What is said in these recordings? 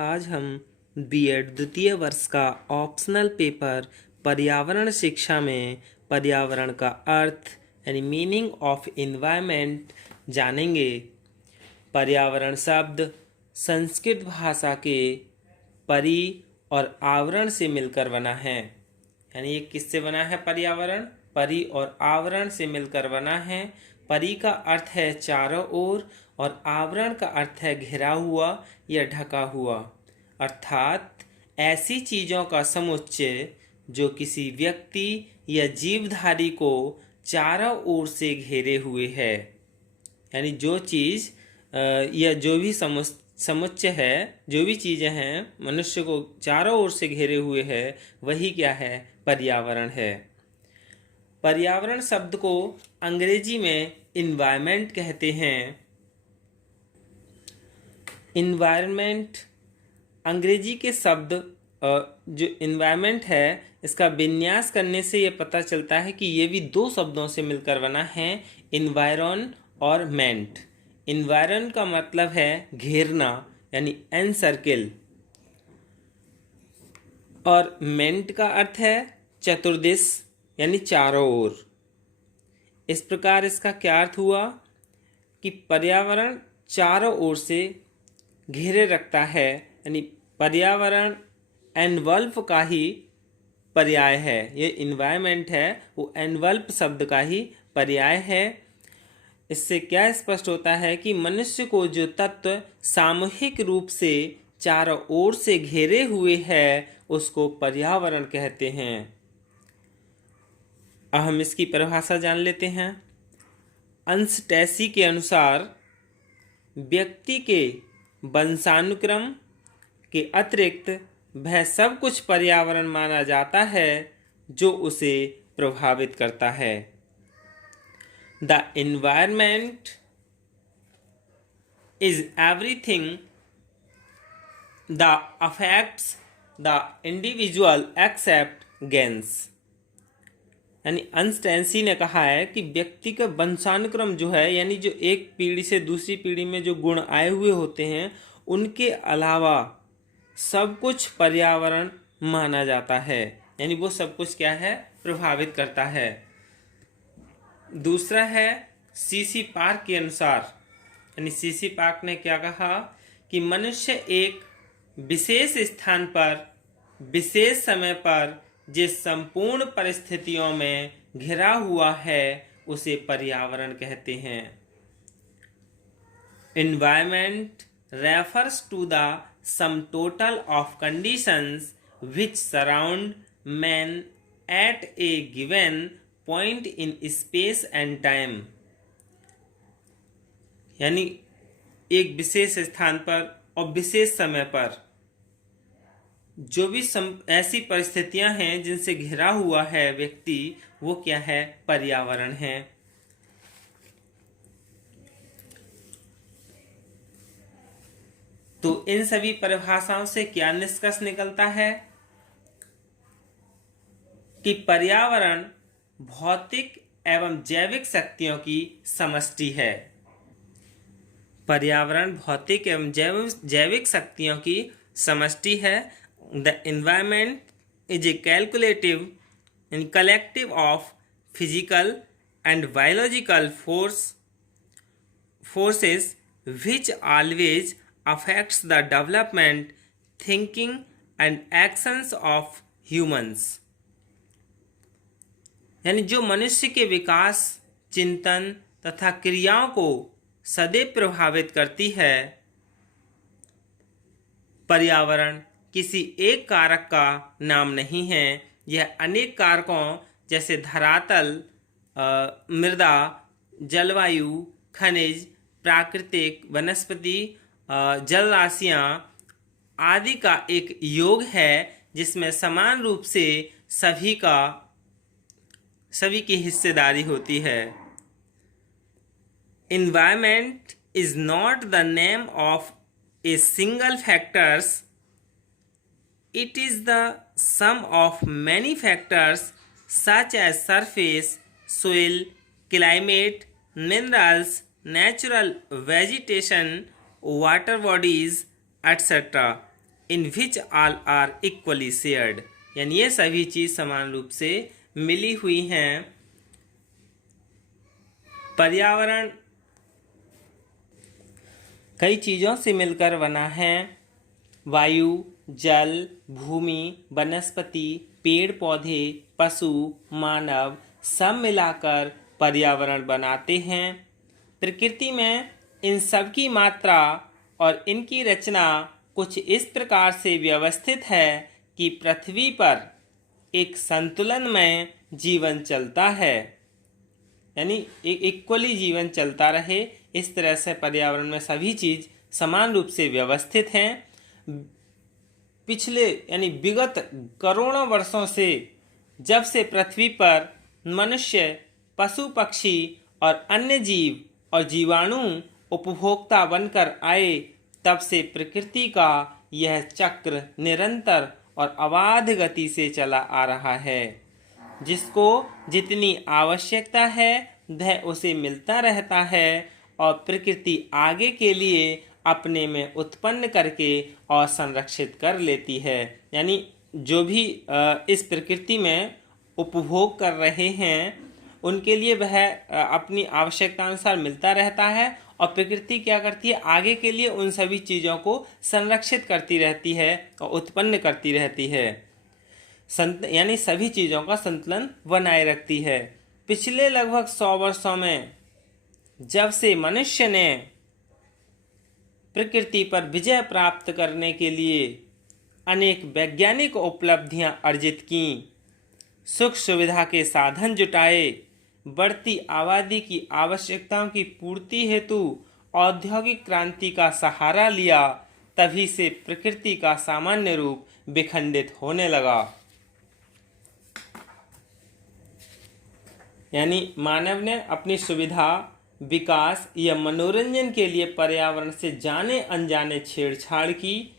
आज हम बीएड द्वितीय वर्ष का ऑप्शनल पेपर पर्यावरण शिक्षा में पर्यावरण का अर्थ यानी मीनिंग ऑफ एनवायरनमेंट जानेंगे। पर्यावरण शब्द संस्कृत भाषा के परि और आवरण से मिलकर बना है। यानी ये किससे बना है? पर्यावरण परि और आवरण से मिलकर बना है। परि का अर्थ है चारों ओर और आवरण का अर्थ है घिरा हुआ या ढका हुआ, अर्थात ऐसी चीज़ों का समुच्चय जो किसी व्यक्ति या जीवधारी को चारों ओर से घेरे हुए है। यानी जो चीज़ या जो भी समुच्चय है, जो भी चीज़ें हैं मनुष्य को चारों ओर से घेरे हुए है, वही क्या है? पर्यावरण है। पर्यावरण शब्द को अंग्रेजी में इन्वायरमेंट कहते हैं। इन्वायरमेंट अंग्रेजी के शब्द जो इन्वायरमेंट है, इसका विन्यास करने से ये पता चलता है कि ये भी दो शब्दों से मिलकर बना है, इन्वायरन और मेंट। इन्वायरन का मतलब है घेरना यानी एनसर्किल, और मेंट का अर्थ है चतुर्दिश यानी चारों ओर। इस प्रकार इसका क्या अर्थ हुआ कि पर्यावरण चारों ओर से घेरे रखता है, यानी पर्यावरण एनवल्प का ही पर्याय है। ये इन्वायरमेंट है वो एनवल्प शब्द का ही पर्याय है। इससे क्या स्पष्ट होता है कि मनुष्य को जो तत्व सामूहिक रूप से चारों ओर से घेरे हुए है उसको पर्यावरण कहते हैं। अब हम इसकी परिभाषा जान लेते हैं। अंश टैसी के अनुसार व्यक्ति के वंशानुक्रम के अतिरिक्त वह सब कुछ पर्यावरण माना जाता है जो उसे प्रभावित करता है। The environment is everything that affects the individual except gains। यानी अंस्टैंसी ने कहा है कि व्यक्ति का वंशानुक्रम जो है, यानी जो एक पीढ़ी से दूसरी पीढ़ी में जो गुण आए हुए होते हैं, उनके अलावा सब कुछ पर्यावरण माना जाता है। यानी वो सब कुछ क्या है? प्रभावित करता है। दूसरा है सीसी पार्क के अनुसार, यानी सीसी पार्क ने क्या कहा कि मनुष्य एक विशेष स्थान पर विशेष समय पर जिस संपूर्ण परिस्थितियों में घिरा हुआ है उसे पर्यावरण कहते हैं। Environment refers to the sum total of conditions which surround man at a given point in space and time। यानी एक विशेष स्थान पर और विशेष समय पर जो भी ऐसी परिस्थितियां हैं जिनसे घिरा हुआ है व्यक्ति, वो क्या है? पर्यावरण है। तो इन सभी परिभाषाओं से क्या निष्कर्ष निकलता है कि पर्यावरण भौतिक एवं जैविक शक्तियों की समष्टि है। पर्यावरण भौतिक एवं जैविक शक्तियों की समष्टि है। The environment is a calculative and collective of physical and biological forces which always affects the development, thinking and actions of humans। यानी जो मनुष्य के विकास, चिंतन तथा क्रियाओं को सदैव प्रभावित करती है। पर्यावरण किसी एक कारक का नाम नहीं है, यह अनेक कारकों जैसे धरातल, मृदा, जलवायु, खनिज, प्राकृतिक, वनस्पति, जल राशियाँ आदि का एक योग है जिसमें समान रूप से सभी की हिस्सेदारी होती है। Environment is not the name of a single factors, it is the sum of many factors such as surface, soil, climate, minerals, natural vegetation, water bodies, etc. In which all are equally shared, यानी ये सभी चीज समान रूप से मिली हुई हैं। पर्यावरण कई चीजों से मिलकर बना है। वायु, जल, भूमि, वनस्पति, पेड़ पौधे, पशु, मानव सब मिलाकर पर्यावरण बनाते हैं। प्रकृति में इन सब की मात्रा और इनकी रचना कुछ इस प्रकार से व्यवस्थित है कि पृथ्वी पर एक संतुलन में जीवन चलता है, यानी एक इक्वली जीवन चलता रहे। इस तरह से पर्यावरण में सभी चीज समान रूप से व्यवस्थित हैं। पिछले यानी विगत करोड़ों वर्षों से, जब से पृथ्वी पर मनुष्य, पशु पक्षी और अन्य जीव और जीवाणु उपभोक्ता बनकर आए, तब से प्रकृति का यह चक्र निरंतर और अबाध गति से चला आ रहा है। जिसको जितनी आवश्यकता है वह उसे मिलता रहता है और प्रकृति आगे के लिए अपने में उत्पन्न करके और संरक्षित कर लेती है। यानी जो भी इस प्रकृति में उपभोग कर रहे हैं उनके लिए वह अपनी आवश्यकता अनुसार मिलता रहता है और प्रकृति क्या करती है, आगे के लिए उन सभी चीज़ों को संरक्षित करती रहती है और उत्पन्न करती रहती है, यानी सभी चीज़ों का संतुलन बनाए रखती है। पिछले लगभग 100 वर्षों में जब से मनुष्य ने प्रकृति पर विजय प्राप्त करने के लिए अनेक वैज्ञानिक उपलब्धियां अर्जित की, सुख सुविधा के साधन जुटाए, बढ़ती आबादी की आवश्यकताओं की पूर्ति हेतु औद्योगिक क्रांति का सहारा लिया, तभी से प्रकृति का सामान्य रूप विखंडित होने लगा। यानी मानव ने अपनी सुविधा, विकास या मनोरंजन के लिए पर्यावरण से जाने अनजाने छेड़छाड़ की,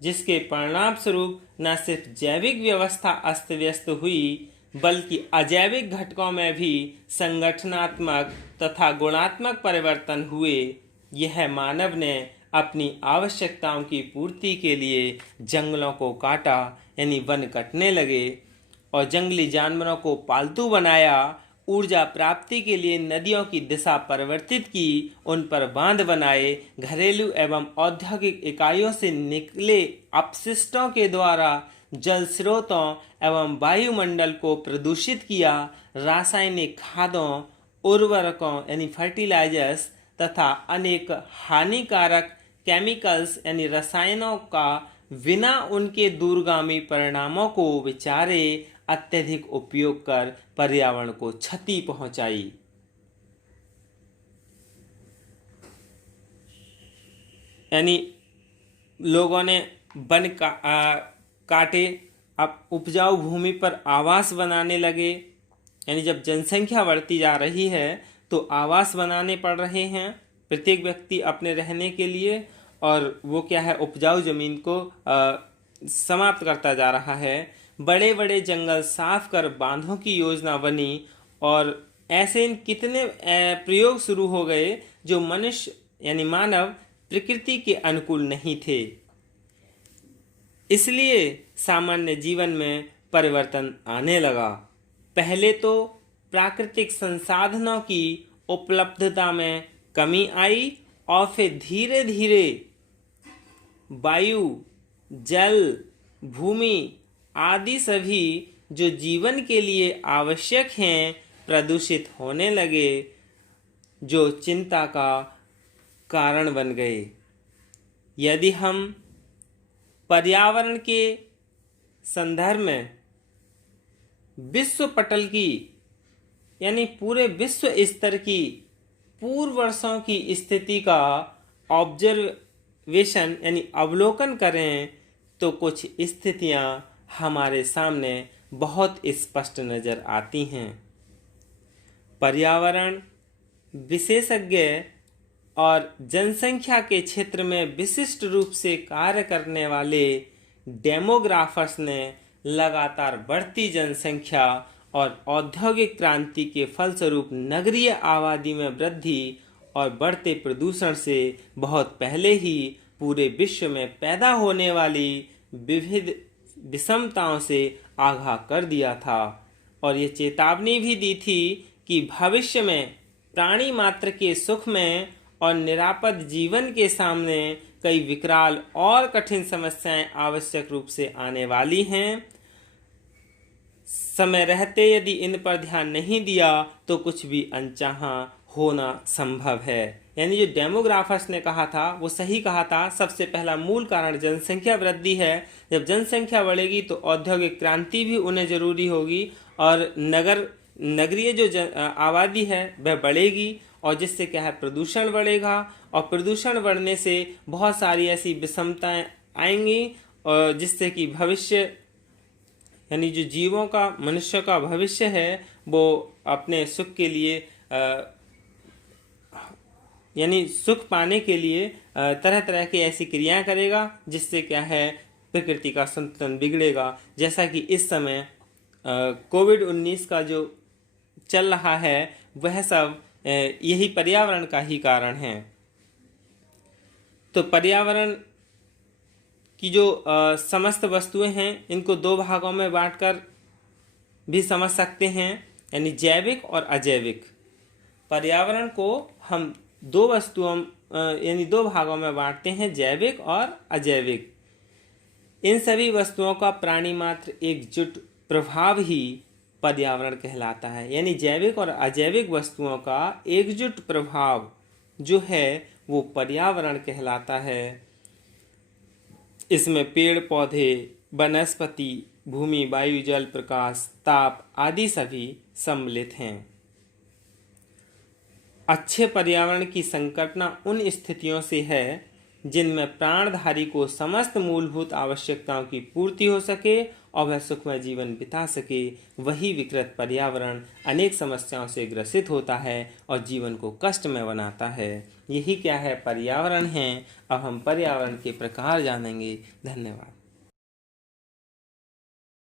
जिसके परिणाम स्वरूप न सिर्फ जैविक व्यवस्था अस्त व्यस्त हुई बल्कि अजैविक घटकों में भी संगठनात्मक तथा गुणात्मक परिवर्तन हुए। यह मानव ने अपनी आवश्यकताओं की पूर्ति के लिए जंगलों को काटा, यानी वन कटने लगे और जंगली जानवरों को पालतू बनाया, ऊर्जा प्राप्ति के लिए नदियों की दिशा परिवर्तित की, उन पर बांध बनाए, घरेलू एवं औद्योगिक इकाइयों से निकले अपशिष्टों के द्वारा जल स्रोतों एवं वायुमंडल को प्रदूषित किया, रासायनिक खादों, उर्वरकों यानी फर्टिलाइजर्स तथा अनेक हानिकारक केमिकल्स यानी रसायनों का बिना उनके दूरगामी परिणामों को विचारे अत्यधिक उपयोग कर पर्यावरण को क्षति पहुंचाई। यानी लोगों ने वन काटे, अब उपजाऊ भूमि पर आवास बनाने लगे। यानी जब जनसंख्या बढ़ती जा रही है तो आवास बनाने पड़ रहे हैं प्रत्येक व्यक्ति अपने रहने के लिए, और वो क्या है, उपजाऊ जमीन को समाप्त करता जा रहा है। बड़े बड़े जंगल साफ कर बांधों की योजना बनी और ऐसे इन कितने प्रयोग शुरू हो गए जो मनुष्य यानी मानव प्रकृति के अनुकूल नहीं थे। इसलिए सामान्य जीवन में परिवर्तन आने लगा। पहले तो प्राकृतिक संसाधनों की उपलब्धता में कमी आई और फिर धीरे धीरे वायु, जल, भूमि आदि सभी जो जीवन के लिए आवश्यक हैं प्रदूषित होने लगे, जो चिंता का कारण बन गए। यदि हम पर्यावरण के संदर्भ में विश्व पटल की यानी पूरे विश्व स्तर की पूर्व वर्षों की स्थिति का ऑब्जर्वेशन यानी अवलोकन करें तो कुछ स्थितियां हमारे सामने बहुत स्पष्ट नजर आती हैं। पर्यावरण विशेषज्ञ और जनसंख्या के क्षेत्र में विशिष्ट रूप से कार्य करने वाले डेमोग्राफर्स ने लगातार बढ़ती जनसंख्या और औद्योगिक क्रांति के फलस्वरूप नगरीय आबादी में वृद्धि और बढ़ते प्रदूषण से बहुत पहले ही पूरे विश्व में पैदा होने वाली विविध विषमताओं से आगाह कर दिया था और ये चेतावनी भी दी थी कि भविष्य में प्राणी मात्र के सुख में और निरापद जीवन के सामने कई विकराल और कठिन समस्याएं आवश्यक रूप से आने वाली हैं। समय रहते यदि इन पर ध्यान नहीं दिया तो कुछ भी अनचाहा होना संभव है। यानी जो डेमोग्राफर्स ने कहा था वो सही कहा था। सबसे पहला मूल कारण जनसंख्या वृद्धि है। जब जनसंख्या बढ़ेगी तो औद्योगिक क्रांति भी उन्हें जरूरी होगी और नगरीय जो आबादी है वह बढ़ेगी और जिससे क्या है प्रदूषण बढ़ेगा और प्रदूषण बढ़ने से बहुत सारी ऐसी विषमताएं आएंगी और जिससे कि भविष्य यानी जो जीवों का मनुष्य का भविष्य है वो अपने सुख के लिए यानी सुख पाने के लिए तरह तरह की ऐसी क्रियाएं करेगा जिससे क्या है प्रकृति का संतुलन बिगड़ेगा। जैसा कि इस समय कोविड-19 का जो चल रहा है वह सब यही पर्यावरण का ही कारण है। तो पर्यावरण की जो समस्त वस्तुएं हैं इनको दो भागों में बांटकर भी समझ सकते हैं, यानी जैविक और अजैविक। पर्यावरण को हम दो वस्तुओं यानी दो भागों में बांटते हैं, जैविक और अजैविक। इन सभी वस्तुओं का प्राणी मात्र एकजुट प्रभाव ही पर्यावरण कहलाता है। यानी जैविक और अजैविक वस्तुओं का एकजुट प्रभाव जो है वो पर्यावरण कहलाता है। इसमें पेड़ पौधे, वनस्पति, भूमि, वायु, जल, प्रकाश, ताप आदि सभी सम्मिलित हैं। अच्छे पर्यावरण की संकल्पना उन स्थितियों से है जिनमें प्राणधारी को समस्त मूलभूत आवश्यकताओं की पूर्ति हो सके और वह सुखमय जीवन बिता सके। वही विकृत पर्यावरण अनेक समस्याओं से ग्रसित होता है और जीवन को कष्टमय बनाता है। यही क्या है पर्यावरण है। अब हम पर्यावरण के प्रकार जानेंगे। धन्यवाद।